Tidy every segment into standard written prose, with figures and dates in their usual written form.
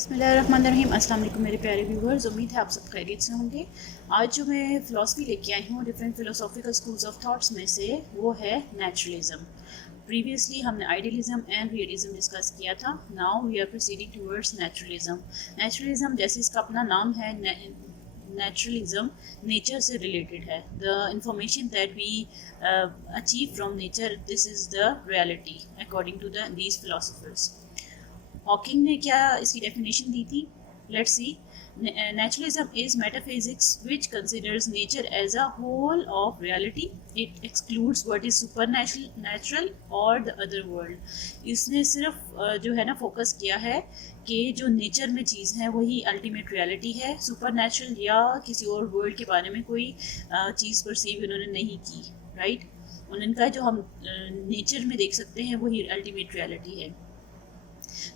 बिस्मिल्लाहिर्रहमानिर्रहीम। अस्सलाम वालेकुम मेरे प्यारे व्यूवर्स, उम्मीद है आप सब खैरियत से होंगे। आज जो मैं फ़िलासफ़ी लेके आई हूँ different philosophical schools of thoughts में से, वो है नेचुरलिज़म। प्रीवियसली हमने आइडियलिज़म एंड रियलिज़म डिस्कस किया था। Now we are proceeding towards naturalism. Naturalism, जैसे इसका अपना नाम है, नेचुरलिज़म नेचर से रिलेटेड है। The information that we achieve from nature, this is the reality according to these philosophers. Hawking ने क्या इसकी डेफिनेशन दी थी? Let's see. Naturalism is metaphysics which considers nature as a whole of reality. It excludes what is supernatural natural or the other world. इसने सिर्फ जो है ना फोकस किया है कि जो नेचर में चीज़ है वही अल्टीमेट रियलिटी है। सुपर नेचुरल या किसी और वर्ल्ड के बारे में कोई चीज़ परसीव उन्होंने नहीं की, राइट। उनका जो हम नेचर में देख सकते हैं वही अल्टीमेट रियलिटी है।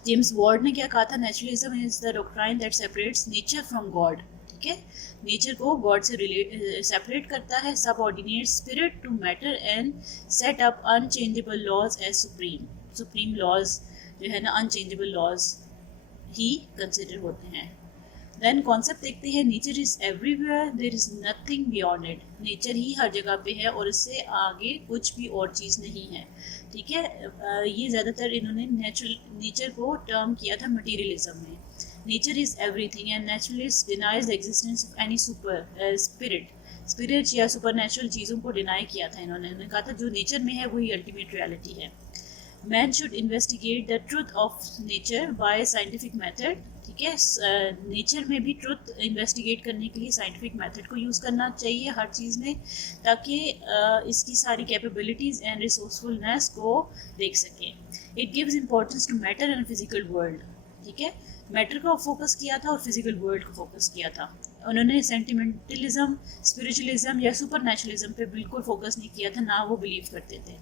जेम्स वार्ड ने क्या कहा था? Naturalism is the doctrine that separates nature from God. ठीक है, नेचर को गॉड से सेपरेट करता है, subordinate spirit to matter and set up unchangeable laws as supreme laws जो है ना, अनचेंजेबल लॉज ही कंसिडर होते हैं। देन कॉन्सेप्ट देखते हैं, nature is everywhere, there is nothing beyond it. Nature ही हर जगह पे है और इससे आगे कुछ भी और चीज़ नहीं है। ठीक है, ये ज़्यादातर इन्होंने नेचर को टर्म किया था मटीरियलिज्म में। Nature is everything and naturalist denies the existence of any super spirit या सुपर नेचुरल चीज़ों को डिनाई किया था इन्होंने कहा था जो नेचर में है वही अल्टीमेट रियलिटी है। Man should investigate the truth of nature by scientific method. ठीक है, नेचर में भी ट्रुथ इन्वेस्टिगेट करने के लिए साइंटिफिक मेथड को यूज़ करना चाहिए हर चीज़ में, ताकि इसकी सारी कैपेबिलिटीज़ एंड रिसोर्सफुलनेस को देख सकें। It gives importance to matter and physical world. ठीक है, मैटर को फोकस किया था और फिजिकल वर्ल्ड को फोकस किया था। उन्होंने सेंटिमेंटलिज्म, स्पिरिचुअलिज्म या सुपर नेचुरलिज्म पे बिल्कुल फोकस नहीं किया था, ना वो बिलीव करते थे।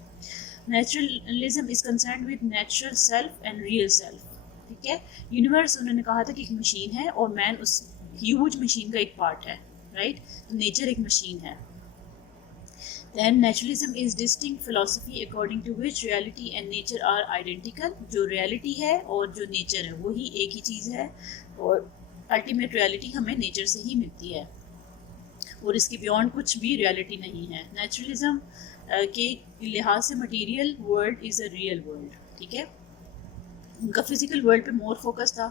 Naturalism is concern with natural self and real self. ठीक है, यूनिवर्स उन्होंने कहा था कि एक मशीन है और मैन उस ह्यूज मशीन का एक पार्ट है, राइट। तो नेचर एक मशीन है। Then naturalism is distinct philosophy according to which reality and nature are identical. जो reality है और जो nature है वही एक ही चीज़ है और ultimate reality हमें nature से ही मिलती है और इसके beyond कुछ भी reality नहीं है। Naturalism के लिहाज से material world is a real world। ठीक है, उनका फिजिकल वर्ल्ड पे मोर फोकस था,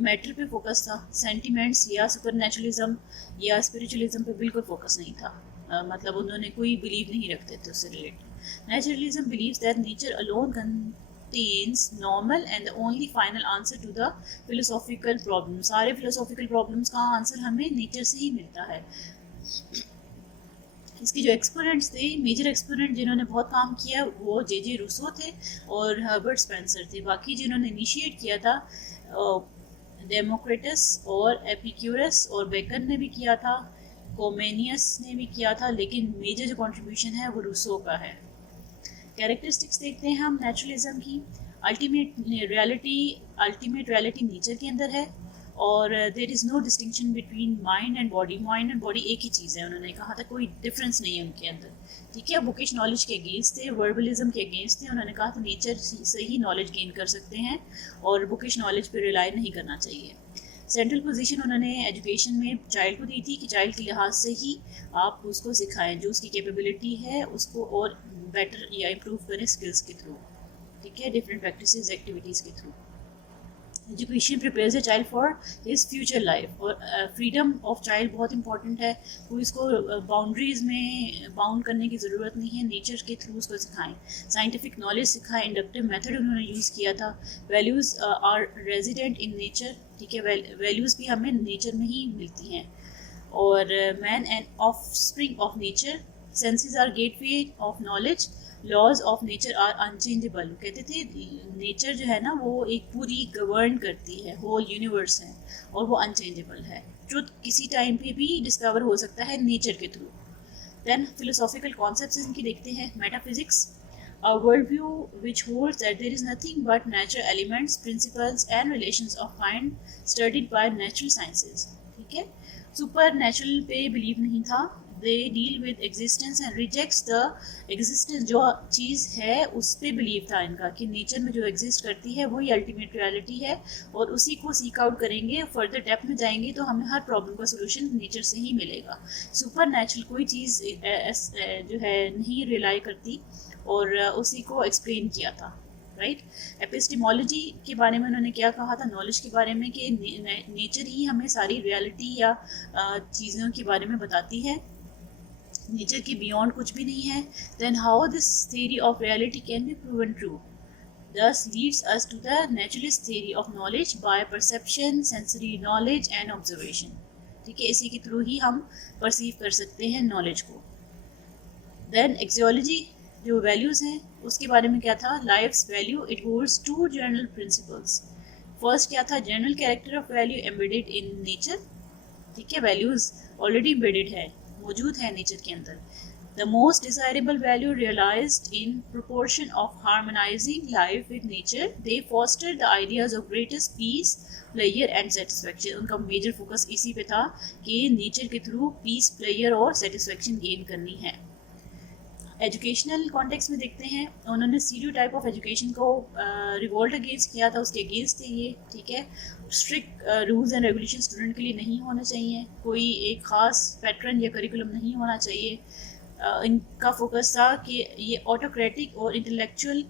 मैटर पे फोकस था। सेंटिमेंट्स या सुपर नेचुरलिज्म या स्पिरिचुअलिज्म पे बिल्कुल फोकस नहीं था। मतलब उन्होंने कोई बिलीव नहीं रखते थे उससे related. Naturalism believes that nature alone contains normal and the only final answer to the philosophical problem। सारे philosophical problems का आंसर हमें नेचर से ही मिलता है। इसके जो एक्सपोनेंट्स थे, मेजर एक्सपोनेंट जिन्होंने बहुत काम किया वो जे रूसो थे और हर्बर्ट स्पेंसर थे। बाकी जिन्होंने इनिशिएट किया था डेमोक्रेटस और एपिक्यूरस और बेकन ने भी किया था, कोमेनियस ने भी किया था, लेकिन मेजर जो कंट्रीब्यूशन है वो रूसो का है। कैरेक्टरिस्टिक्स देखते हैं हम नेचुरलिज्म की। अल्टीमेट रियलिटी नेचर के अंदर है और there is no distinction between mind and body. Mind and body एक ही चीज़ है, उन्होंने कहा था, कोई डिफरेंस नहीं है उनके अंदर। ठीक है, बुकिश नॉलेज के अगेंस्ट थे, वर्बलिज्म के अगेंस्ट थे। उन्होंने कहा था नेचर से ही नॉलेज गेन कर सकते हैं और बुकिश नॉलेज पर रिलाई नहीं करना चाहिए। सेंट्रल पोजीशन उन्होंने एजुकेशन में चाइल्ड को दी थी कि चाइल्ड के लिहाज से ही आप उसको सिखाएं, जो उसकी कैपेबिलिटी है उसको और बेटर या इम्प्रूव करें स्किल्स के थ्रू। ठीक है, डिफरेंट प्रैक्टिसेस एक्टिविटीज़ के through. Education prepares a child for his future life और फ्रीडम ऑफ चाइल्ड बहुत इंपॉर्टेंट है। कोई इसको बाउंड्रीज में बाउंड करने की ज़रूरत नहीं है, नेचर के थ्रू उसको सिखाएं। साइंटिफिक नॉलेज सिखाएं, इंडक्टिव मेथड उन्होंने यूज़ किया था। Values are resident in nature. ठीक है, वैल्यूज़ भी हमें नेचर में ही मिलती हैं। और man and offspring of nature, senses are gateway of knowledge, laws of nature are unchangeable. कहते थे नेचर जो है ना वो एक पूरी गवर्न करती है, होल यूनिवर्स है और वो अनचेंजेबल है। ट्रुथ किसी टाइम पे भी डिस्कवर हो सकता है नेचर के थ्रू। देन फिलोसॉफिकल कॉन्सेप्ट्स इनकी देखते हैं। Metaphysics, a worldview which holds that there is nothing but natural elements, principles and relations of kind studied by natural sciences। ठीक है, सुपर नेचुरल पे बिलीव नहीं था, they deal with existence and rejects the existence. जो चीज़ है उस पर believe था इनका कि नेचर में जो एग्जिस्ट करती है वही अल्टीमेट रियलिटी है, और उसी को सीक आउट करेंगे, फर्दर डेप्थ में जाएंगे तो हमें हर प्रॉब्लम का सोल्यूशन नेचर से ही मिलेगा। सुपर नेचुरल कोई चीज़ जो है नहीं रिलाई करती, और उसी को एक्सप्लेन किया था, राइट। एपिस्टेमोलॉजी के बारे में उन्होंने क्या कहा था, नॉलेज के बारे में, कि नेचर ही हमें सारी रियलिटी या चीज़ों के बारे में बताती है, नेचर के बियॉन्ड कुछ भी नहीं है। Then how this theory of reality can be proven true, thus leads us to the naturalist theory of knowledge by perception, sensory knowledge and observation। ठीक है, इसी के थ्रू ही हम परसीव कर सकते हैं नॉलेज को। देन एक्सियोलॉजी, जो वैल्यूज़ हैं उसके बारे में क्या था, life's value, it holds to general principles. First क्या था, general character of value embedded in nature. ठीक है, वैल्यूज़ ऑलरेडी एम्बेडेड है, मौजूद है नेचर के अंदर। The most desirable value realized in proportion of harmonizing life with nature, they foster the ideas of greatest peace, pleasure and satisfaction। उनका major focus इसी पे था कि नेचर के थ्रू पीस, प्लेजर और सेटिस्फेक्शन गेन करनी है। एजुकेशनल कॉन्टेक्स्ट में देखते हैं, उन्होंने स्टीरियोटाइप ऑफ एजुकेशन को रिवोल्ट अगेंस्ट किया था, उसके अगेंस्ट थे ये। ठीक है, strict rules and regulation student के लिए नहीं होना चाहिए, कोई एक ख़ास पैटर्न या करिकुलम नहीं होना चाहिए। इनका फोकस था कि ये ऑटोक्रेटिक और इंटेलेक्चुअल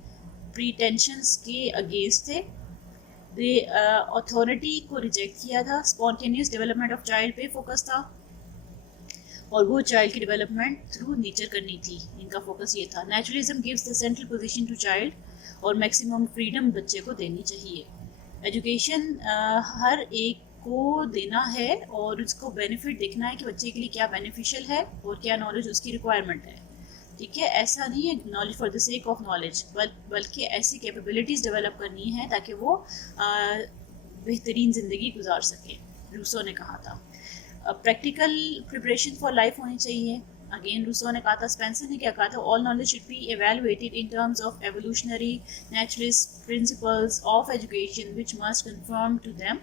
प्रीटेंशंस के अगेंस्ट थे। दे अथॉरिटी को रिजेक्ट किया था। स्पॉन्टेनियस डेवलपमेंट ऑफ चाइल्ड पे फोकस था, और वो चाइल्ड की डेवलपमेंट थ्रू नेचर करनी थी, इनका फोकस ये था। Naturalism gives the central position to child, और मैक्सिमम फ्रीडम बच्चे को देनी चाहिए। एजुकेशन हर एक को देना है, और उसको बेनिफिट देखना है कि बच्चे के लिए क्या बेनिफिशियल है और क्या नॉलेज उसकी रिक्वायरमेंट है। ठीक है, ऐसा नहीं है knowledge for the sake of knowledge, बल्कि ऐसी कैपेबिलिटीज़ डेवलप करनी है ताकि वो बेहतरीन ज़िंदगी गुजार सके, रूसो ने कहा था। प्रैक्टिकल प्रिपरेशन फॉर लाइफ होनी चाहिए, अगेन रूसो ने कहा था। स्पेंसर ने क्या कहा था, all knowledge should be evaluated in terms of evolutionary naturalist principles of education which must confirm to them.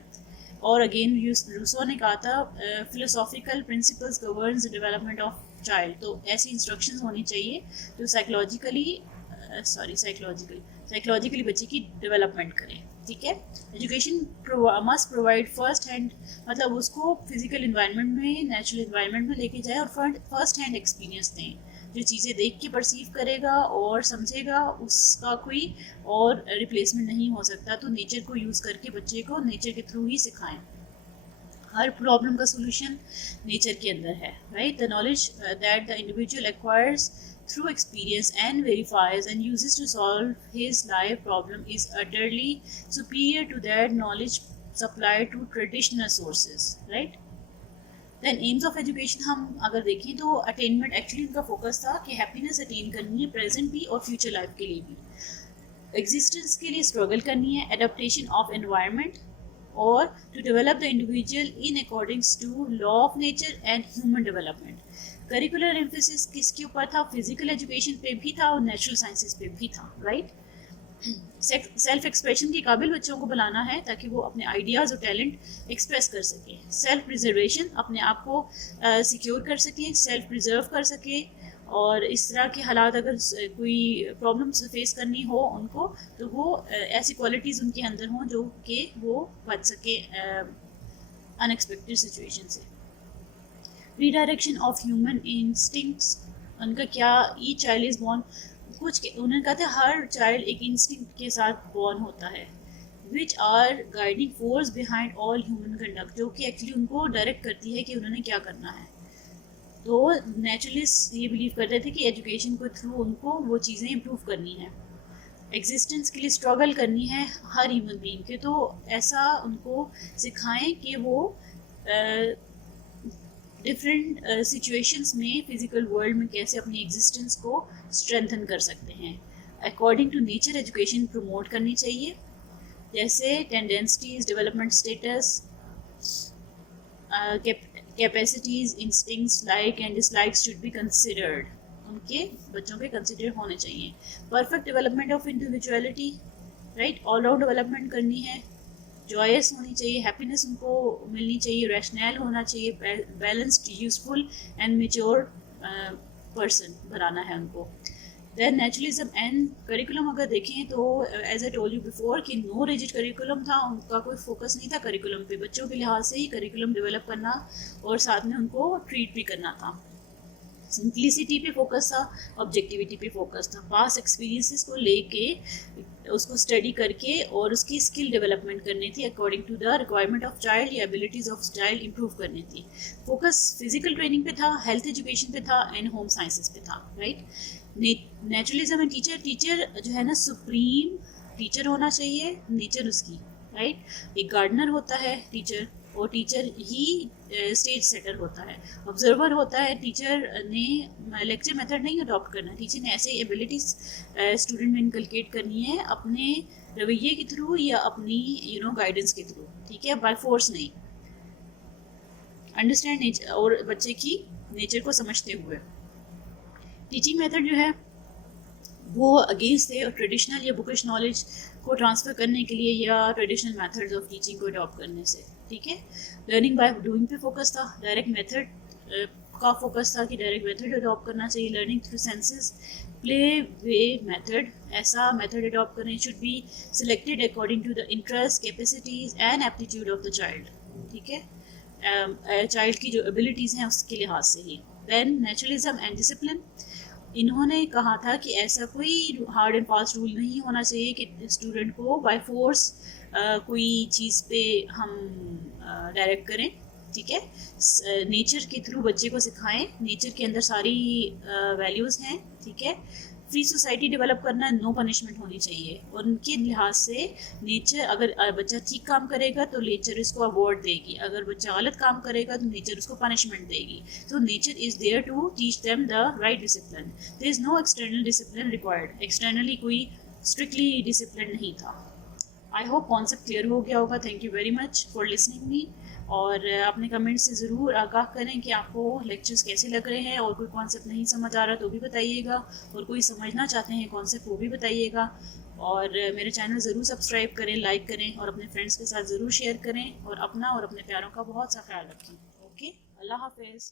और अगेन रूसो ने कहा था, philosophical principles governs the development of child. तो ऐसी इंस्ट्रक्शंस होनी चाहिए जो साइकोलॉजिकली बच्चे की डेवलपमेंट करें। ठीक है, education must provide first hand, मतलब उसको फिजिकल इन्वायरमेंट में, नेचुरल इन्वायरमेंट में लेके जाए और फर्स्ट हैंड एक्सपीरियंस दें। जो चीज़ें देख के परसीव करेगा और समझेगा, उसका कोई और रिप्लेसमेंट नहीं हो सकता। तो नेचर को यूज़ करके बच्चे को नेचर के थ्रू ही सिखाएं। हर प्रॉब्लम का सोल्यूशन नेचर के अंदर है, right. The knowledge that the individual acquires through experience and verifies and uses to solve his life problem is utterly superior to that knowledge supplied to traditional sources, right? Then aims of education हम अगर देखें तो attainment, actually उनका focus था कि happiness attain करनी है present भी और फ्यूचर लाइफ के लिए भी। एग्जिस्टेंस के लिए स्ट्रगल करनी है, एडेप्टेशन ऑफ एनवायरनमेंट, और to develop the individual in accordings to law of nature and human development. Curricular emphasis किसके ऊपर था, फिजिकल एजुकेशन पे भी था और नेचुरल साइंसेस पे भी था, राइट। सेल्फ एक्सप्रेशन के काबिल बच्चों को बनाना है ताकि वो अपने आइडियाज़ और टैलेंट एक्सप्रेस कर सके। सेल्फ प्रिजर्वेशन, अपने आप को सिक्योर कर सके, सेल्फ प्रिजर्व कर सके, और इस तरह के हालात अगर कोई प्रॉब्लम्स फेस करनी हो उनको, तो वो ऐसी क्वालिटीज़ उनके अंदर हों जो कि वो बच सके अनएक्सपेक्टेड सिचुएशन से। रीडायरेक्शन ऑफ ह्यूमन इंस्टिंक्ट्स, उनका क्या, ईच चाइल्ड इज़ बॉर्न, कुछ उन्होंने कहते हैं हर चाइल्ड एक इंस्टिंक्ट के साथ बॉर्न होता है, which are guiding force behind all human conduct, जो कि एक्चुअली उनको डायरेक्ट करती है कि उन्होंने क्या करना है। तो नेचुरलिस्ट ये बिलीव करते थे कि एजुकेशन के थ्रू उनको वो चीज़ें इम्प्रूव करनी है, एग्जिस्टेंस के लिए स्ट्रगल करनी है हर ह्यूमन बीइंग के। तो ऐसा उनको सिखाएं कि वो डिफरेंट सिचुएशंस में फिजिकल वर्ल्ड में कैसे अपनी एग्जिस्टेंस को स्ट्रेंथन कर सकते हैं। According to nature education promote करनी चाहिए, जैसे tendencies, development status, capacities, instincts, like and dislikes should be considered, उनके बच्चों के कंसिडर होने चाहिए। Perfect development of individuality, right, all round development करनी है, जॉयस होनी चाहिए, हैप्पीनेस उनको मिलनी चाहिए, रैशनल होना चाहिए, balanced, useful and mature person बनाना है उनको। दैन नेचुरलिज्म एंड करिकुलम अगर देखें तो as I told you before कि नो रिजिड करिकुलम था, उनका कोई फोकस नहीं था करिकुलम पे, बच्चों के लिहाज से ही करिकुलम डेवलप करना और साथ में उनको ट्रीट भी करना था। सिंप्लिसिटी पे फोकस था, ऑब्जेक्टिविटी पे फोकस था, पास एक्सपीरियंसेस को लेके उसको स्टडी करके और उसकी स्किल डेवलपमेंट करनी थी according to the requirement of child या एबिलिटीज़ ऑफ चाइल्ड इंप्रूव करनी थी। फोकस फिजिकल ट्रेनिंग पे था, हेल्थ एजुकेशन पे था एंड होम साइंसेस पे था, राइट। नेचुरलिज्म एंड टीचर जो है ना सुप्रीम टीचर होना चाहिए, नेचर उसकी, राइट। एक गार्डनर होता है टीचर, और टीचर ही स्टेज सेटर होता है, ऑब्जर्वर होता है। टीचर ने लेक्चर मेथड नहीं अडॉप्ट करना, टीचर ने ऐसे एबिलिटीज स्टूडेंट में इनकलकेट करनी है अपने रवैये के थ्रू या अपनी गाइडेंस के थ्रू, ठीक है, बाय फोर्स नहीं। अंडरस्टैंड नेचर और बच्चे की नेचर को समझते हुए। टीचिंग मेथड जो है वो अगेंस्ट है ट्रेडिशनल या बुकिश नॉलेज को ट्रांसफ़र करने के लिए या ट्रेडिशनल मेथड्स ऑफ टीचिंग को अडॉप्ट करने से, ठीक है। लर्निंग बाय डूइंग पे फोकस था, डायरेक्ट मेथड का फोकस था कि डायरेक्ट मेथड अडॉप्ट करना चाहिए। Learning through senses, play way method, ऐसा मेथड अडॉप्ट करें। Should be selected according to the interest, capacities and aptitude of the child, ठीक है, चाइल्ड की जो एबिलिटीज़ हैं उसके लिहाज से ही। देन नेचुरलिज्म एंड डिसिप्लिन, इन्होंने कहा था कि ऐसा कोई हार्ड एंड फास्ट रूल नहीं होना चाहिए कि स्टूडेंट को बाय फोर्स कोई चीज़ पे हम डायरेक्ट करें, ठीक है। नेचर के थ्रू बच्चे को सिखाएं, नेचर के अंदर सारी वैल्यूज़ हैं, ठीक है। फ्री सोसाइटी डेवलप करना, नो पनिशमेंट होनी चाहिए। और उनके लिहाज से नेचर, अगर बच्चा ठीक काम करेगा तो नेचर इसको अवार्ड देगी, अगर बच्चा गलत काम करेगा तो नेचर उसको पनिशमेंट देगी। तो nature is there to teach them the right discipline. There is no external discipline required, externally कोई स्ट्रिक्टली डिसिप्लिन नहीं था। आई होप कॉन्सेप्ट क्लियर हो गया होगा। Thank you very much for listening me. और अपने कमेंट से ज़रूर आगाह करें कि आपको लेक्चर्स कैसे लग रहे हैं, और कोई कॉन्सेप्ट नहीं समझ आ रहा तो भी बताइएगा, और कोई समझना चाहते हैं कॉन्सेप्ट वो भी बताइएगा। और मेरे चैनल ज़रूर सब्सक्राइब करें, लाइक करें और अपने फ्रेंड्स के साथ ज़रूर शेयर करें, और अपना और अपने प्यारों का बहुत सा ख्याल रखें। ओके, अल्लाह हाफिज़।